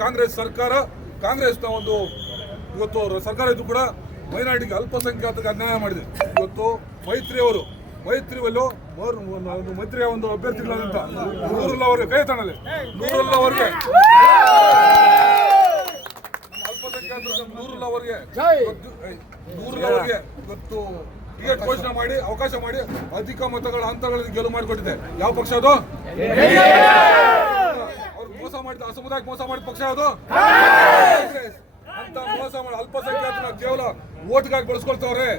ಕಾಂಗ್ರೆಸ್ ಸರ್ಕಾರ, ಕಾಂಗ್ರೆಸ್ನ ಒಂದು ಇವತ್ತು ಸರ್ಕಾರ ಇದು ಕೂಡ ಮೈನಾರಿಟಿಗೆ ಅಲ್ಪಸಂಖ್ಯಾತರಿಗೆ ಅನ್ಯಾಯ ಮಾಡಿದೆ. ಇವತ್ತು ಮೈತ್ರಿಯ ಒಂದು ಅಭ್ಯರ್ಥಿಗಳಾದಂಥ ನೂರುಲ್ಲಾ ಅವರಿಗೆ ಕೈ ತಾಣಲೆ ನೂರುಲ್ಲಾ ಅವರಿಗೆ ಅಲ್ಪಸಂಖ್ಯಾತರ ನೂರುಲ್ಲಾ ಅವರಿಗೆ ಇವತ್ತು ಟಿಕೆಟ್ ಘೋಷಣೆ ಮಾಡಿ ಅವಕಾಶ ಮಾಡಿ ಅಧಿಕ ಮತಗಳ ಹಂತಗಳಲ್ಲಿ ಗೆಲುವು ಮಾಡಿಕೊಟ್ಟಿದೆ. ಯಾವ ಪಕ್ಷ ಅದು? ಅವ್ರು ಮೋಸ ಮಾಡಿದ ಆ ಸಮುದಾಯಕ್ಕೆ ಮೋಸ ಮಾಡಿದ ಪಕ್ಷ ಅದು ಅಂತ ಮೋಸ ಮಾಡಿ ಅಲ್ಪಸಂಖ್ಯಾತನ ಕೇವಲ ಓಟ್ಗಾಗಿ ಬಳಸ್ಕೊಳ್ತವ್ರೆ.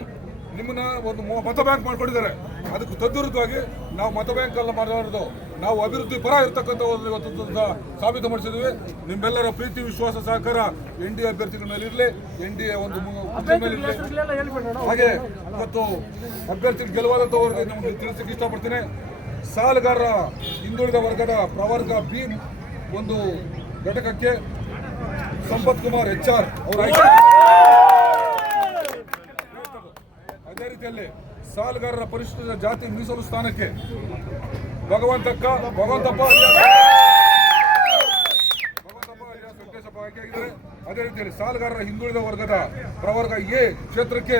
ನಿಮ್ಮನ್ನ ಒಂದು ಮತ ಬ್ಯಾಂಕ್ ಮಾಡ್ಕೊಂಡಿದ್ದಾರೆ. ಅದಕ್ಕೆ ತದ್ವಿರುದ್ಧವಾಗಿ ನಾವು ಮತ ಬ್ಯಾಂಕ್ ಅಲ್ಲ ಮಾಡೋದು, ನಾವು ಅಭಿವೃದ್ಧಿ ಪರ ಇರ್ತಕ್ಕಂಥ ಇವತ್ತು ಸಾಬೀತುಪಡಿಸಿದ್ವಿ. ನಿಮ್ಮೆಲ್ಲರ ಪ್ರೀತಿ, ವಿಶ್ವಾಸ, ಸಹಕಾರ NDA ಅಭ್ಯರ್ಥಿಗಳ ಮೇಲೆ ಇರಲಿ, NDA ಒಂದು ಮೇಲೆ ಇರಲಿ. ಹಾಗೆ ಇವತ್ತು ಅಭ್ಯರ್ಥಿಗಳು ಗೆಲುವಾದಂಥವ್ರಿಗೆ ನಮಗೆ ತಿಳಿಸಕ್ಕೆ ಇಷ್ಟಪಡ್ತೀನಿ. ಸಾಲಗಾರರ ಹಿಂದುಳಿದ ವರ್ಗದ ಪ್ರವರ್ಗ ಬಿ ಒಂದು ಘಟಕಕ್ಕೆ ಸಂಪತ್ ಕುಮಾರ್ HR ಅವರು ಆಯ್ಕೆ. ಅದೇ ರೀತಿಯಲ್ಲಿ ಸಾಲಗಾರರ ಪರಿಶಿಷ್ಟ ಜಾತಿ ಮೀಸಲು ಸ್ಥಾನಕ್ಕೆ ಭಗವಂತಪ್ಪ ಆಯ್ಕೆಯಾಗಿದ್ದಾರೆ. ಅದೇ ರೀತಿಯಲ್ಲಿ ಸಾಲಗಾರರ ಹಿಂದುಳಿದ ವರ್ಗದ ಪ್ರವರ್ಗ A ಕ್ಷೇತ್ರಕ್ಕೆ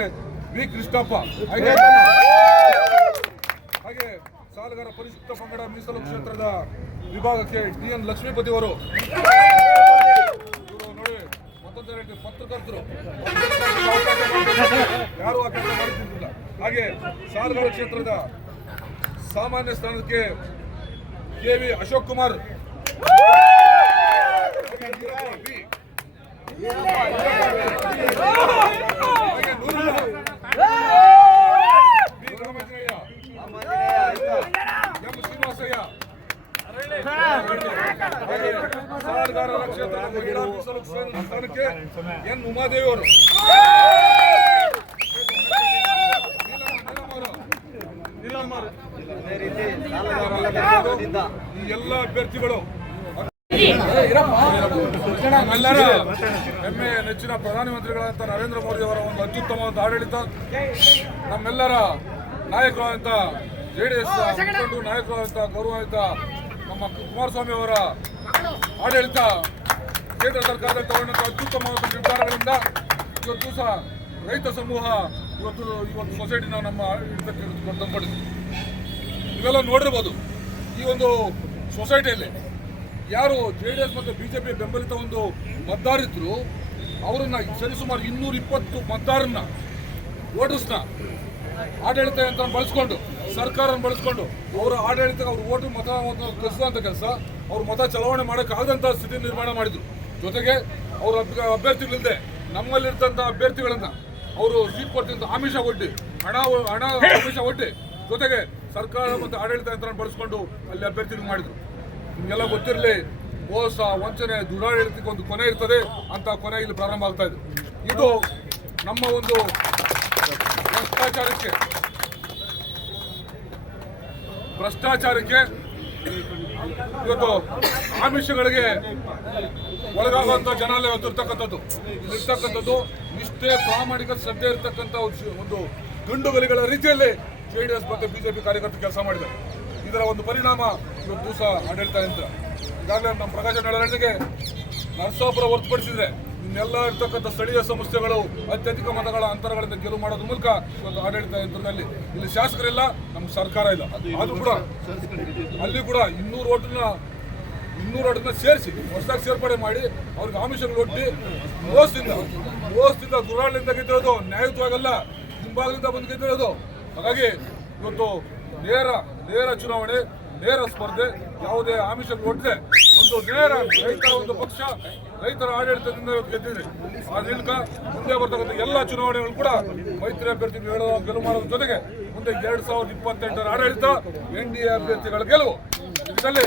V ಕೃಷ್ಣಪ್ಪ ಆಯ್ಕೆ. ಹಾಗೆ ಸಾಲಗಾರ ಪರಿಶಿಷ್ಟ ಪಂಗಡ ಮೀಸಲು ಕ್ಷೇತ್ರದ ವಿಭಾಗಕ್ಕೆ DN ಲಕ್ಷ್ಮೀಪತಿ ಅವರು. ನೋಡಿ, ಮತ್ತೊಂದು ಪತ್ರಕರ್ತರು ಯಾರು ಆ ಕೆಲಸ ಮಾಡುತ್ತಿಲ್ಲ. ಹಾಗೆ ಸಾಲಗಾರ ಕ್ಷೇತ್ರದ ಸಾಮಾನ್ಯ ಸ್ಥಾನಕ್ಕೆ KV ಅಶೋಕ್ ಕುಮಾರ್. ಸಾಲಗಾರರ ಕ್ಷೇತ್ರದ ಮಹಿಳಾ ಮೀಸಲು ಸ್ಥಾನಕ್ಕೆ N ಉಮಾದೇವಿ ಅವರು. ಈ ಎಲ್ಲ ಅಭ್ಯರ್ಥಿಗಳು ನಮ್ಮೆಲ್ಲರ ಹೆಮ್ಮೆ ನೆಚ್ಚಿನ ಪ್ರಧಾನಮಂತ್ರಿಗಳಾದಂಥ ನರೇಂದ್ರ ಮೋದಿ ಅವರ ಒಂದು ಅತ್ಯುತ್ತಮವಾದ ಆಡಳಿತ, ನಮ್ಮೆಲ್ಲರ ನಾಯಕರಾದಂಥ JDS ಮುಖಂಡರು ನಾಯಕರಾದಂಥ ಗೌರವಾನ್ವಿತ ನಮ್ಮ ಕುಮಾರಸ್ವಾಮಿ ಅವರ ಆಡಳಿತ, ಕೇಂದ್ರ ಸರ್ಕಾರದ ತಗೊಂಡಂಥ ಅತ್ಯುತ್ತಮವಾದ ನಿರ್ಧಾರಗಳಿಂದ ಇವತ್ತು ಸಹ ರೈತ ಸಮೂಹ ಇವತ್ತು ಸೊಸೈಟಿನ ನಮ್ಮ ತಂದುಕೊಂಡಿದೆ. ಇವೆಲ್ಲ ನೋಡಿರ್ಬೋದು. ಈ ಒಂದು ಸೊಸೈಟಿಯಲ್ಲಿ ಯಾರು JDS ಮತ್ತು BJP ಬೆಂಬಲಿತ ಒಂದು ಮತದಾರರಿದ್ರು ಅವರನ್ನ ಸರಿಸುಮಾರು 220 ಮತದಾರನ್ನ ವೋಟರ್ಸ್ನ ಆಡಳಿತ ಯಂತ್ರ ಬಳಸ್ಕೊಂಡು, ಸರ್ಕಾರ ಬಳಸ್ಕೊಂಡು ಅವರ ಆಡಳಿತ, ಅವ್ರ ಓಟು ಮತ ಕಲಿಸುವಂಥ ಕೆಲಸ, ಅವ್ರ ಮತ ಚಲಾವಣೆ ಮಾಡೋಕ್ಕಾಗದಂಥ ಸ್ಥಿತಿ ನಿರ್ಮಾಣ ಮಾಡಿದ್ರು. ಜೊತೆಗೆ ಅವರ ಅಭ್ಯರ್ಥಿಗಳಿಂದ ನಮ್ಮಲ್ಲಿರ್ತಂಥ ಅಭ್ಯರ್ಥಿಗಳನ್ನ ಅವರು ಸೀಟ್ ಕೊಡ್ತಿದ್ದ ಆಮಿಷ ಒಡ್ಡಿ, ಹಣ ಆಮಿಷ ಒಡ್ಡಿ, ಜೊತೆಗೆ ಸರ್ಕಾರ ಮತ್ತು ಆಡಳಿತ ಯಂತ್ರ ಬಳಸ್ಕೊಂಡು ಅಲ್ಲಿ ಅಭ್ಯರ್ಥಿಗಳು ಮಾಡಿದ್ರು. ನಿಮಗೆಲ್ಲ ಗೊತ್ತಿರಲಿ, ಮೋಸ, ವಂಚನೆ, ದುರಾಡಳಿತಕ್ಕೆ ಒಂದು ಕೊನೆ ಇರ್ತದೆ ಅಂತ ಕೊನೆ ಇಲ್ಲಿ ಪ್ರಾರಂಭ ಆಗ್ತಾ ಇದೆ. ಇದು ನಮ್ಮ ಒಂದು ಭ್ರಷ್ಟಾಚಾರಕ್ಕೆ ಇವತ್ತು ಆಮಿಷಗಳಿಗೆ ಒಳಗಾಗುವಂಥ ಜನ ಎಲ್ಲ ಇವತ್ತು ಇರ್ತಕ್ಕಂಥದ್ದು ನಿಷ್ಠೆ, ಪ್ರಾಮಾಣಿಕ ಶ್ರದ್ಧೆ ಇರ್ತಕ್ಕಂಥ ಒಂದು ಗಂಡುಗಲಿಗಳ ರೀತಿಯಲ್ಲಿ JDS ಮತ್ತು BJP ಕಾರ್ಯಕರ್ತರು ಕೆಲಸ ಮಾಡಿದ್ದಾರೆ. ಇದರ ಒಂದು ಪರಿಣಾಮ ಇವತ್ತು ದಿವಸ ಆಡಳಿತ ಯಂತ್ರ ಈಗಾಗಲೇ ನಮ್ಮ ಪ್ರಕಾಶ ನಳವಡಿಕೆ ನರಸಾಪುರ ಹೊರತುಪಡಿಸಿದ್ರೆ ಇನ್ನೆಲ್ಲ ಇರ್ತಕ್ಕಂಥ ಸ್ಥಳೀಯ ಸಂಸ್ಥೆಗಳು ಅತ್ಯಧಿಕ ಮತಗಳ ಅಂತರಗಳಿಂದ ಗೆಲುವು ಮಾಡೋದ್ರ ಮೂಲಕ ಇವತ್ತು ಆಡಳಿತ ಯಂತ್ರದಲ್ಲಿ ಇಲ್ಲಿ ಶಾಸಕರಿಲ್ಲ, ನಮ್ಮ ಸರ್ಕಾರ ಇಲ್ಲ. ಅದು ಕೂಡ ಅಲ್ಲಿ ಕೂಡ 200 ಓಟನ್ನ ಸೇರಿಸಿ ಹೊಸದಾಗಿ ಸೇರ್ಪಡೆ ಮಾಡಿ ಅವ್ರಿಗೆ ಆಮಿಷಗಳು ಒಡ್ಡಿ ಮೋಸದಿಂದ ದುರಾಳಿಂದ ಗೆದ್ದಿರೋದು ನ್ಯಾಯಯುತವಾಗಲ್ಲ, ಹಿಂಭಾಗದಿಂದ ಬಂದು ಗೆದ್ದಿರೋದು. ಹಾಗಾಗಿ ಇವತ್ತು ನೇರ ಚುನಾವಣೆ, ನೇರ ಸ್ಪರ್ಧೆ, ಯಾವುದೇ ಆಮಿಷಗಳು ಒಡ್ಡೆ ಒಂದು ನೇರ ರೈತರ ಒಂದು ಪಕ್ಷ, ರೈತರ ಆಡಳಿತದಿಂದ ಗೆದ್ದಿದೆ. ಆ ಮೂಲಕ ಮುಂದೆ ಬರ್ತಕ್ಕಂಥ ಎಲ್ಲ ಚುನಾವಣೆಗಳು ಕೂಡ ಮೈತ್ರಿ ಅಭ್ಯರ್ಥಿಗಳು ಗೆಲುವು ಮಾಡೋದ್ರ ಜೊತೆಗೆ ಮುಂದೆ 2028ರ ಆಡಳಿತ NDA ಅಭ್ಯರ್ಥಿಗಳ ಗೆಲುವು. ಇದರಲ್ಲಿ